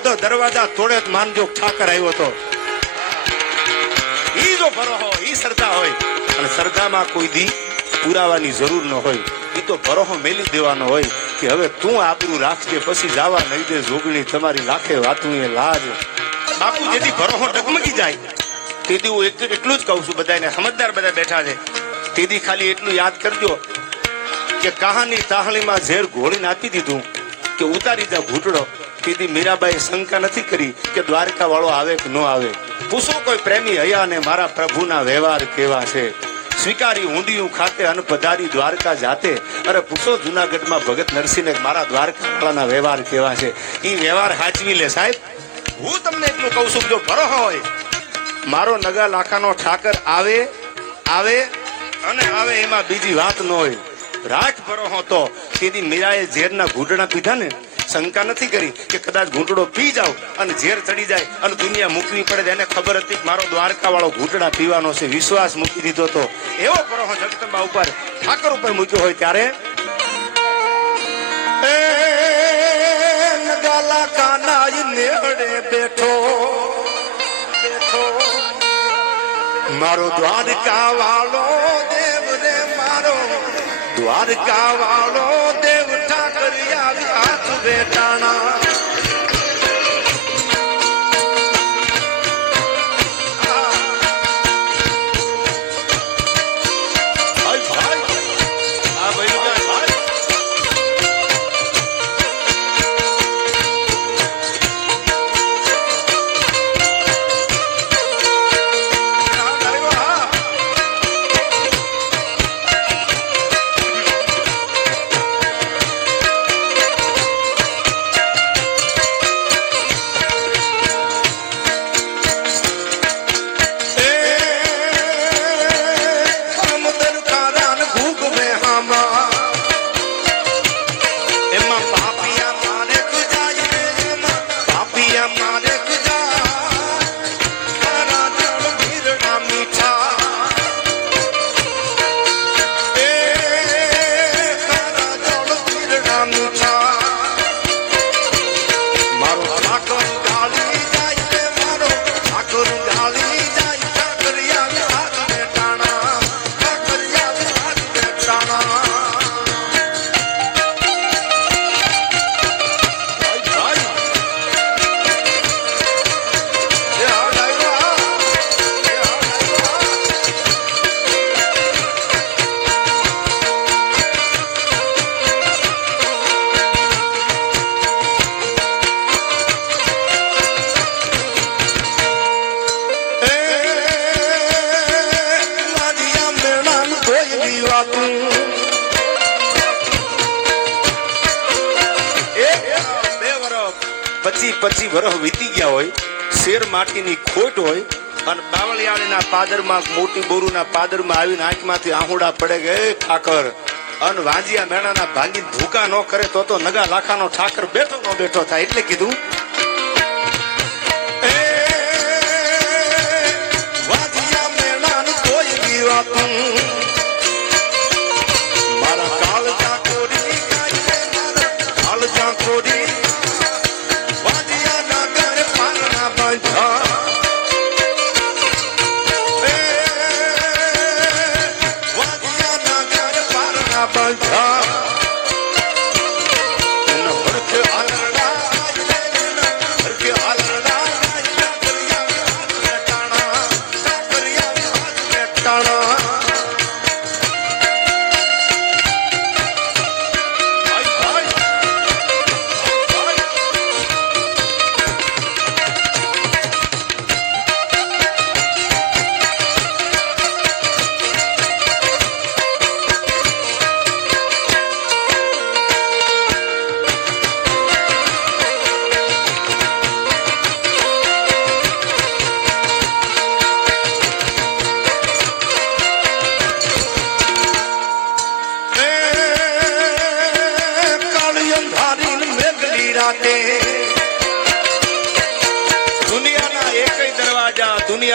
બધો દરવાજા તોડે માનજો ઠાકર આવ્યો હતો ઈ જો ભરોહો ઈ શ્રદ્ધા હોય. અને શ્રદ્ધામાં કોઈ દી પુરાવાની જરૂર ન હોય. એ તો ભરોહો મેલી દેવાનો હોય કે હવે તું આબરૂ રાખજે પછી જવા નહીં દે જોગણી, તમારી લાખે વાતું એ લાજ. બાપુ જેથી ભરોહો ડગમગી જાય. તેથી હું એટલું જ કહું છું બધાને, સમજદાર બધા બેઠા છે. તેથી ખાલી એટલું યાદ કરજો કે કહાની તાહણીમાં ઝેર ઘોળીને આપી દીધું કે ઉતારી જા ઘૂંટડો. તેથી મીરાબાઈ શંકા નથી કરી કે દ્વારકા વાળો આવે કે ન આવે? પૂછો કોઈ પ્રેમી હયા ને મારા પ્રભુના વ્યવહાર કેવા છે? સ્વીકારી ઊંડિયું ખાતે અન પધારી દ્વારકા જાતે. અરે પૂછો જુનાગઢમાં ભગત નરસિંહને મારા દ્વારકા વાળાના વ્યવહાર કેવા છે? એ વ્યવહાર હાચવી લે સાહેબ. હું તમને એટલું કહું છું જો ભરો હોય. મારો નગા લાખાનો ઠાકર આવે આવે અને આવે એમાં બીજી વાત ન હોય. રાખ ભરો તો. તેથી મીરાએ ઝેરના ઘૂંટણા પીધા ને શંકા નથી કરી કે કદાચ ઘૂંટડો પી જાવ અને ઝેર ચડી જાય અને દુનિયા મૂકવી પડે એને ખબર હતી કે મારો દ્વારકા વાળો ઘૂંટડા પીવાનો છે. વિશ્વાસ મૂકી દીધો તો. એવો ભરોહો જગદંબા ઉપર ઠાકર ઉપર મૂક્યો હોય ત્યારે બેઠો. મારો દ્વારકા વાળો દેવ રે મારો દ્વારકા વાળો પચી પચી વરસ વીતી ગયા હોય, શેર માટીની ખોટ હોય, અને બાવળિયાળીના પાદરમાં, મોટી બોરુના પાદરમાં આવીને આંખમાંથી આહુડા પડે ગયે "એ ઠાકર, અને વાંજિયા મેણાના ભાંગી ભૂકા ન કરે તો તો નગા લાખાનો ઠાકર બેઠો ન બેઠો થાય. એટલે કીધું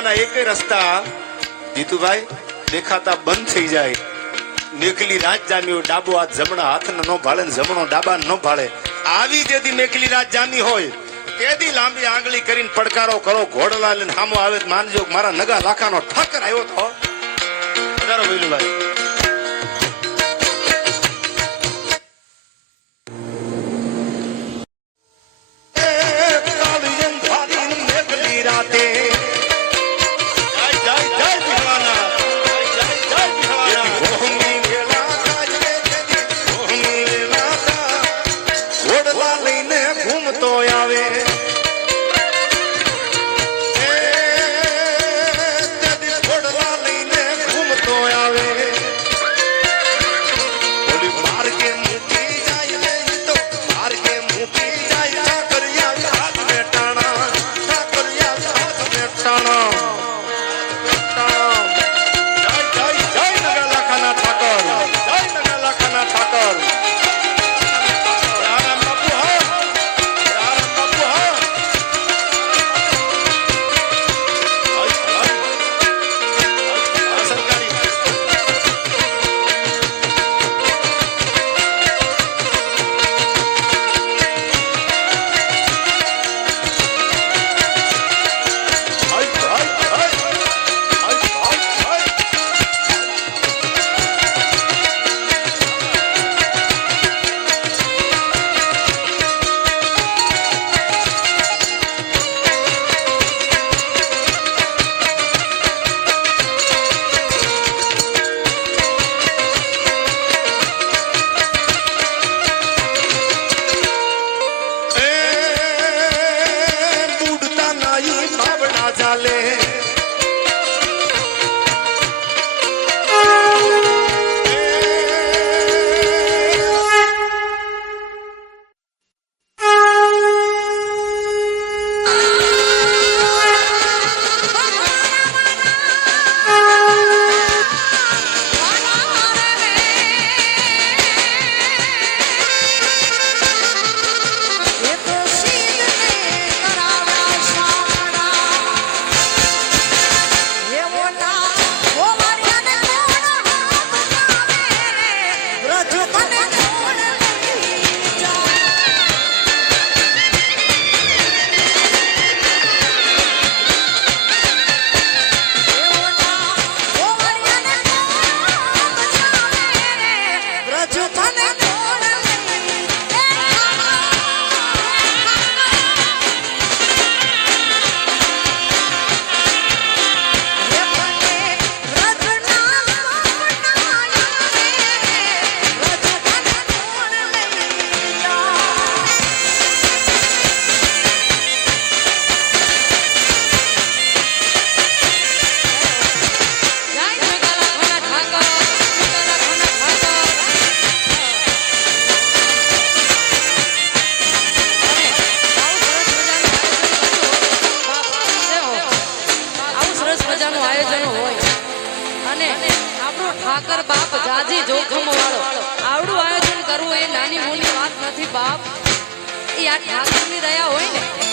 ગોંડલના એક રસ્તા જીતુભાઈ દેખાતા બંધ થઈ જાય. નીકલી રાત જામી ડાબો હાથ જમણા હાથને નો ભાળે ને જમણો ડાબા ન ભાળે. આવી જેથી નીકલી રાત જામી હોય, તેદી લાંબી આંગળી કરીને પડકારો કરો ઘોડલા લઈને હામો આવે માનજો મારા નગા લાખાનો ઠાકર આવ્યો તો. વધારો વેલુભાઈ Pero también ઠાકર બાપ જાજી જોખમ વાળો. આવડું આયોજન કરવું એ નાની મોટી વાત નથી બાપ. એ આ ઠાકરની દયા હોય ને